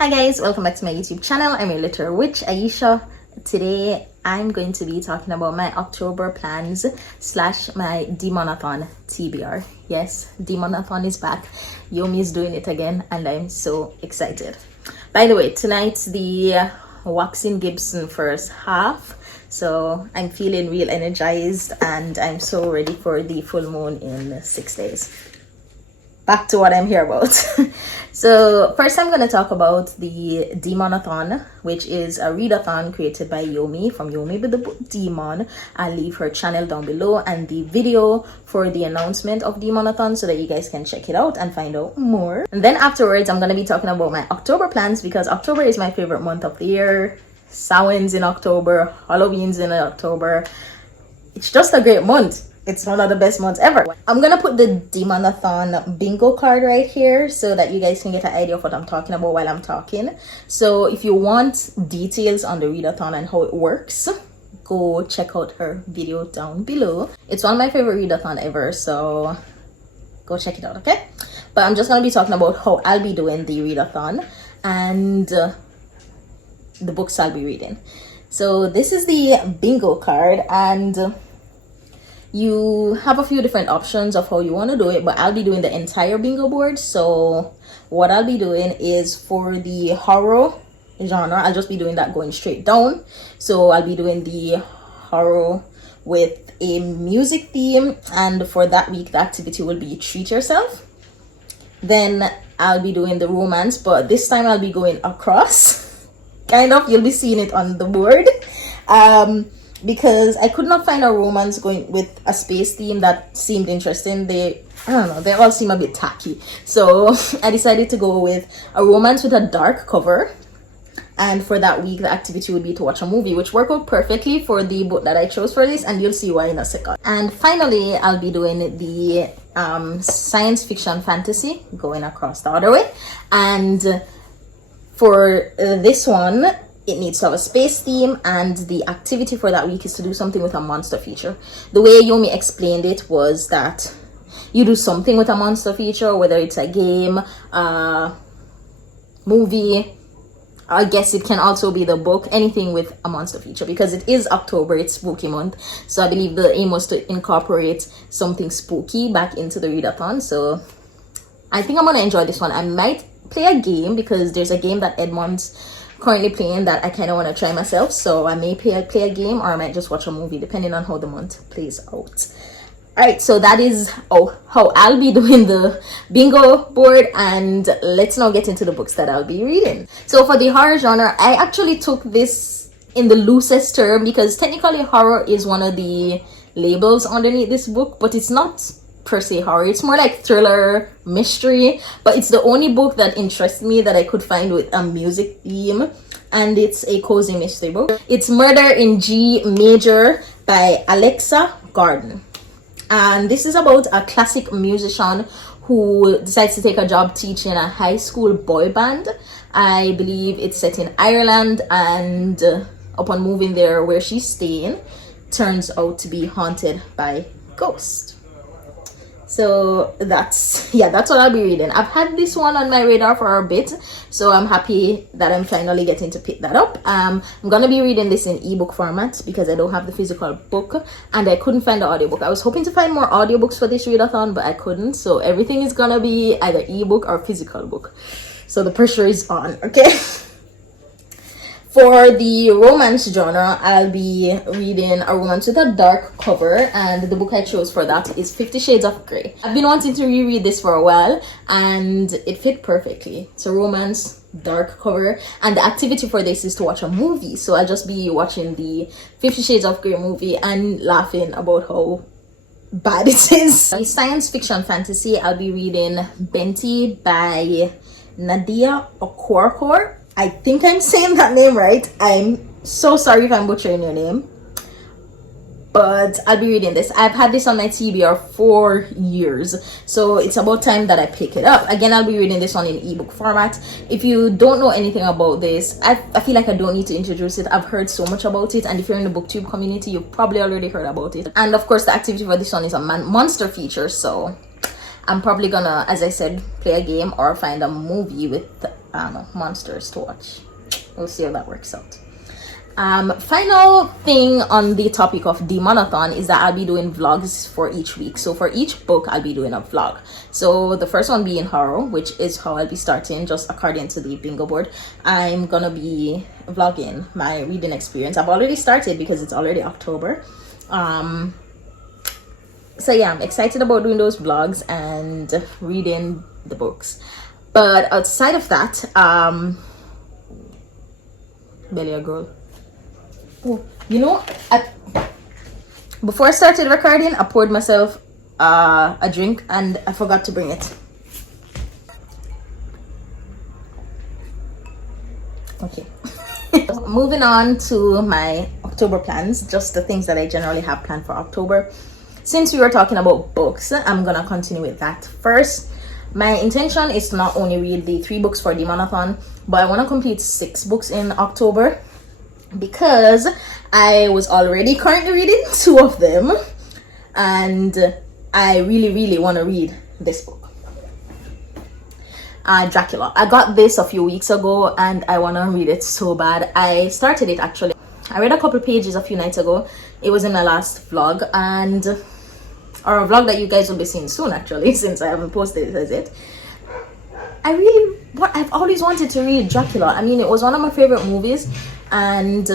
Hi guys, welcome back to my YouTube channel. I'm your little witch Aisha. Today I'm going to be talking about my October plans slash my Demonathon TBR. Yes, Demonathon is back. Yomi is doing it again and I'm so excited. By the way, tonight's the Waxing Gibson first half. So I'm feeling real energized and I'm so ready for the full moon in 6 days. Back to what I'm here about. So first I'm going to talk about the Demonathon, which is a readathon created by Yomi from Yomi with the book Demon. I'll leave her channel down below and the video for the announcement of Demonathon so that you guys can check it out and find out more. And then afterwards I'm going to be talking about my October plans because October is my favorite month of the year. Samhain's in October, Halloween's in October. It's just a great month. It's one of the best months ever. I'm gonna put the Demonathon bingo card right here so that you guys can get an idea of what I'm talking about while I'm talking. So if you want details on the readathon and how it works, go check out her video down below. It's one of my favorite readathon ever, so go check it out, okay? But I'm just gonna be talking about how I'll be doing the readathon and the books I'll be reading. So this is the bingo card and you have a few different options of how you want to do it, but I'll be doing the entire bingo board. So what I'll be doing is for the horror genre, I'll just be doing that going straight down. So I'll be doing the horror with a music theme, and for that week the activity will be treat yourself. Then I'll be doing the romance, but this time I'll be going across kind of, you'll be seeing it on the board. Because I could not find a romance going with a space theme that seemed interesting. I don't know, they all seem a bit tacky. So I decided to go with a romance with a dark cover. And for that week, the activity would be to watch a movie, which worked out perfectly for the book that I chose for this, and you'll see why in a second. And finally, I'll be doing the science fiction fantasy, going across the other way. And for this one, it needs to have a space theme, and the activity for that week is to do something with a monster feature. The way Yomi explained it was that you do something with a monster feature, whether it's a game, movie, I guess it can also be the book, anything with a monster feature, because it is October, it's spooky month. So I believe the aim was to incorporate something spooky back into the readathon. So I think I'm gonna enjoy this one. I might play a game because there's a game that Edmond's currently playing that I kind of want to try myself, so I may play a game or I might just watch a movie depending on how the month plays out. Alright, so that is how I'll be doing the bingo board, and let's now get into the books that I'll be reading. So for the horror genre, I actually took this in the loosest term because technically horror is one of the labels underneath this book, but it's not per se horror. It's more like thriller, mystery, but it's the only book that interests me that I could find with a music theme, and it's a cozy mystery book. It's Murder in G Major by Alexa Garden, and this is about a classic musician who decides to take a job teaching a high school boy band. I believe it's set in Ireland, and upon moving there where she's staying, turns out to be haunted by ghosts. So that's what I'll be reading. I've had this one on my radar for a bit, so I'm happy that I'm finally getting to pick that up. I'm gonna be reading this in ebook format because I don't have the physical book and I couldn't find the audiobook. I was hoping to find more audiobooks for this readathon, but I couldn't, so everything is gonna be either ebook or physical book. So the pressure is on, okay? For the romance genre, I'll be reading a romance with a dark cover, and the book I chose for that is 50 Shades of Grey. I've been wanting to reread this for a while, and it fit perfectly. It's a romance, dark cover, and the activity for this is to watch a movie. So I'll just be watching the 50 Shades of Grey movie and laughing about how bad it is. The science fiction fantasy, I'll be reading Benti by Nadia Okorafor. I think I'm saying that name right. I'm so sorry if I'm butchering your name, but I'll be reading this. I've had this on my TBR for years, so it's about time that I pick it up. Again, I'll be reading this one in ebook format. If you don't know anything about this, I feel like I don't need to introduce it. I've heard so much about it, and if you're in the booktube community, you've probably already heard about it. And of course, the activity for this one is a monster feature, so I'm probably gonna, as I said, play a game or find a movie with monsters to watch. We'll see how that works out. Final thing on the topic of Demonathon is that I'll be doing vlogs for each week. So for each book, I'll be doing a vlog. So the first one being horror, which is how I'll be starting, just according to the bingo board. I'm gonna be vlogging my reading experience. I've already started because it's already October. So yeah, I'm excited about doing those vlogs and reading the books. But outside of that, belly a girl. Oh, you know, before I started recording, I poured myself a drink and I forgot to bring it. Okay. Moving on to my October plans, just the things that I generally have planned for October. Since we were talking about books, I'm gonna continue with that. First, my intention is to not only read the 3 books for Demonathon, but I want to complete 6 books in October, because I was already currently reading 2 of them and I really want to read this book, Dracula. I got this a few weeks ago and I want to read it so bad. I started it actually. I read a couple pages a few nights ago. It was in my last vlog, and or a vlog that you guys will be seeing soon actually, since I haven't posted it as it. I've always wanted to read Dracula. I mean, it was one of my favorite movies, and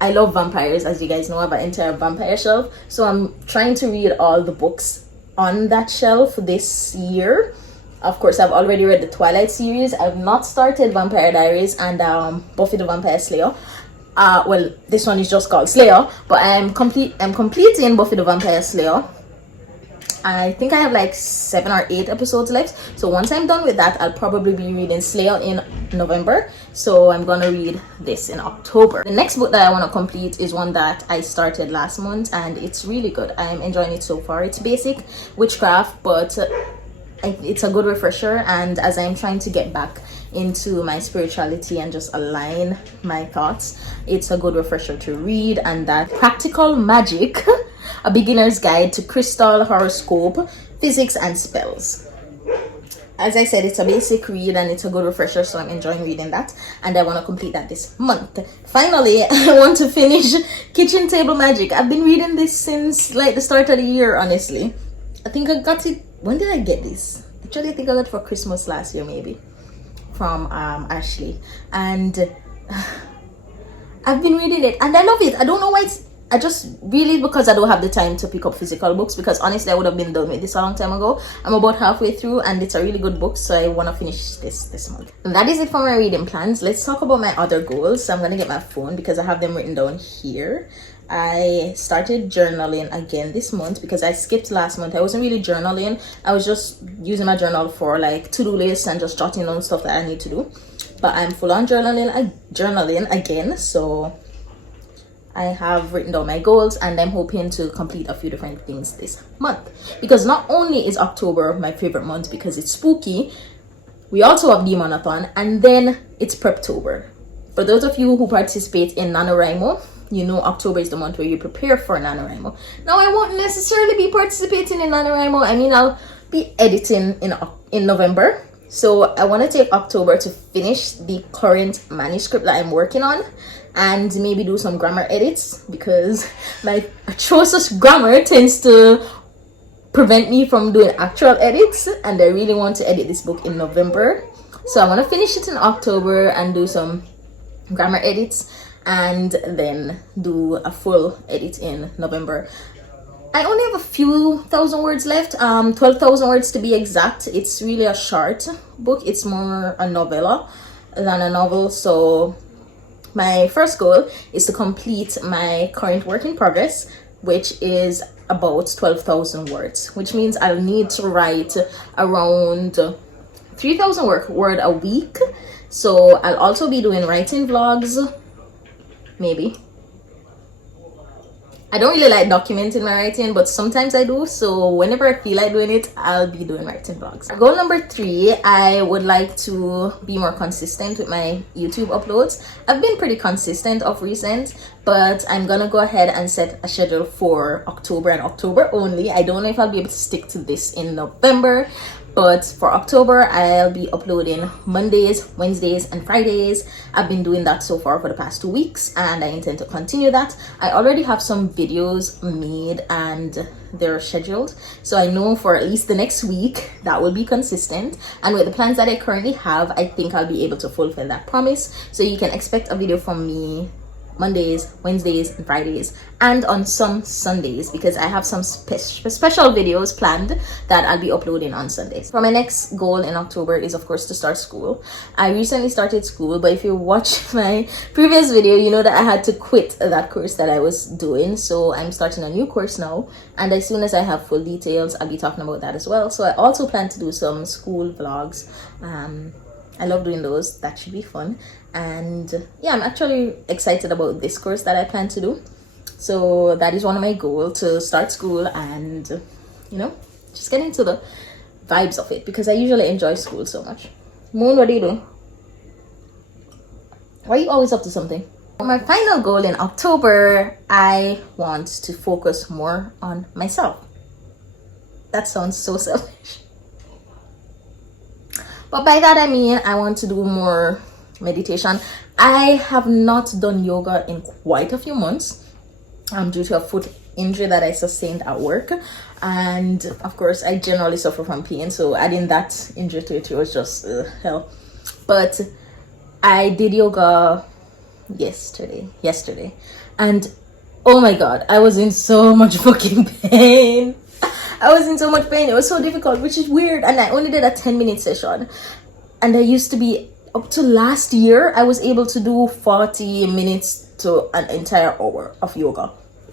I love vampires. As you guys know, I have an entire vampire shelf, so I'm trying to read all the books on that shelf this year. Of course, I've already read the Twilight series. I've not started Vampire Diaries and Buffy the Vampire Slayer. Well, this one is just called Slayer, but I'm completing Buffy the Vampire Slayer. I think I have like 7 or 8 episodes left. So once I'm done with that, I'll probably be reading Slayer in November. So I'm gonna read this in October. The next book that I want to complete is one that I started last month, and it's really good. I'm enjoying it so far. It's basic witchcraft, but it's a good refresher. And as I'm trying to get back into my spirituality and just align my thoughts, it's a good refresher to read. And that Practical Magic, a beginner's guide to crystal, horoscope, physics, and spells. As I said, it's a basic read and it's a good refresher, so I'm enjoying reading that, and I want to complete that this month. Finally, I want to finish Kitchen Table Magic. I've been reading this since like the start of the year, honestly. I think I got it, when did I get this? Actually, I think I got it for Christmas last year, maybe, from Ashley. And I've been reading it and I love it. I don't know why I just really, because I don't have the time to pick up physical books, because honestly I would have been done with this a long time ago. I'm about halfway through and it's a really good book, so I want to finish this month. And that is it for my reading plans. Let's talk about my other goals. So I'm gonna get my phone because I have them written down here. I started journaling again this month because I skipped last month. I wasn't really journaling. I was just using my journal for like to-do lists and just jotting down stuff that I need to do. But I'm full on journaling again, so I have written down my goals and I'm hoping to complete a few different things this month, because not only is October my favorite month because it's spooky, we also have Demonathon, and then it's Preptober. For those of you who participate in NaNoWriMo, you know October is the month where you prepare for NaNoWriMo. Now, I won't necessarily be participating in NaNoWriMo. I mean, I'll be editing in November. So I want to take October to finish the current manuscript that I'm working on, and maybe do some grammar edits, because my atrocious grammar tends to prevent me from doing actual edits, and I really want to edit this book in November. So I want to finish it in October and do some grammar edits, and then do a full edit in November. I only have a few thousand words left, 12,000 words to be exact. It's really a short book. It's more a novella than a novel. So my first goal is to complete my current work in progress, which is about 12,000 words, which means I'll need to write around 3,000 word a week. So I'll also be doing writing vlogs, maybe. I don't really like documenting my writing, but sometimes I do. So whenever I feel like doing it, I'll be doing writing vlogs. Goal number 3, I would like to be more consistent with my YouTube uploads. I've been pretty consistent of recent, but I'm gonna go ahead and set a schedule for October and October only. I don't know if I'll be able to stick to this in November, But for October, I'll be uploading Mondays, Wednesdays, and Fridays. I've been doing that so far for the past 2 weeks, and I intend to continue that. I already have some videos made and they're scheduled, so I know for at least the next week that will be consistent. And with the plans that I currently have, I think I'll be able to fulfill that promise. So you can expect a video from me Mondays, Wednesdays, and Fridays, and on some Sundays, because I have some special videos planned that I'll be uploading on Sundays. For my next goal in October is, of course, to start school. I recently started school, but if you watch my previous video, you know that I had to quit that course that I was doing. So I'm starting a new course now, and as soon as I have full details, I'll be talking about that as well. So I also plan to do some school vlogs. I love doing those. That should be fun. And yeah, I'm actually excited about this course that I plan to do. So that is one of my goals, to start school and, you know, just get into the vibes of it, because I usually enjoy school so much. Moon, what are you doing? Why are you always up to something? For my final goal in October, I want to focus more on myself. That sounds so selfish. But by that I mean I want to do more meditation. I have not done yoga in quite a few months due to a foot injury that I sustained at work, and of course I generally suffer from pain, so adding that injury to it was just hell. But I did yoga yesterday, and oh my god, I was in so much fucking pain. I was in so much pain. It was so difficult, which is weird. And I only did a 10-minute session. And I used to be, up to last year, I was able to do 40 minutes to an entire hour of yoga.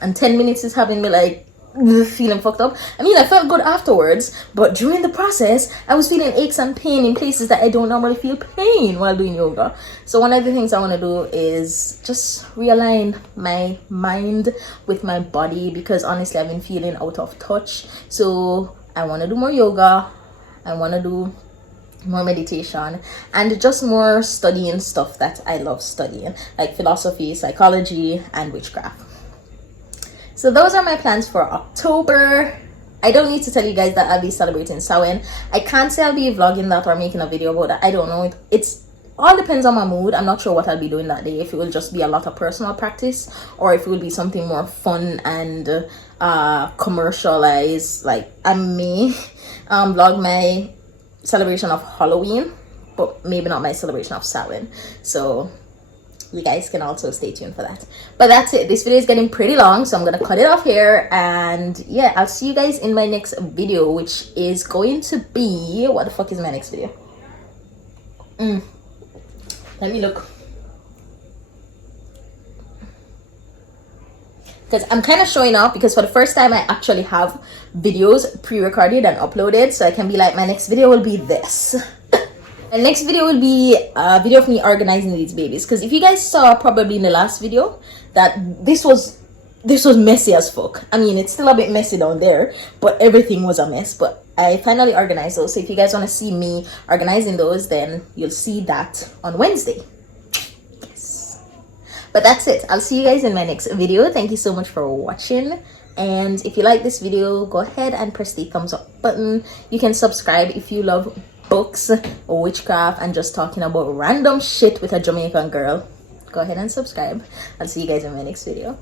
And 10 minutes is having me like feeling fucked up. I mean, I felt good afterwards, but during the process, I was feeling aches and pain in places that I don't normally feel pain while doing yoga. So one of the things I want to do is just realign my mind with my body, because honestly, I've been feeling out of touch. So I want to do more yoga. I want to do more meditation, and just more studying stuff that I love studying, like philosophy, psychology, and witchcraft. So those are my plans for October. I don't need to tell you guys that I'll be celebrating Samhain. I can't say I'll be vlogging that or making a video about that. I don't know. It's all depends on my mood. I'm not sure what I'll be doing that day. If it will just be a lot of personal practice, or if it will be something more fun and commercialized. Like I may vlog my celebration of Halloween, but maybe not my celebration of Samhain. So you guys can also stay tuned for that. But that's it. This video is getting pretty long, so I'm gonna cut it off here. And yeah, I'll see you guys in my next video, which is going to be, what the fuck is my next video? Let me look, because I'm kind of showing off, because for the first time I actually have videos pre-recorded and uploaded, so I can be like, my next video will be this. The next video will be a video of me organizing these babies, because if you guys saw probably in the last video that this was messy as fuck. I mean, it's still a bit messy down there, but everything was a mess. But I finally organized those, so if you guys want to see me organizing those, then you'll see that on Wednesday. Yes. But that's it. I'll see you guys in my next video. Thank you so much for watching. And if you like this video, go ahead and press the thumbs up button. You can subscribe if you love books or witchcraft and just talking about random shit with a Jamaican girl. Go ahead and subscribe. I'll see you guys in my next video.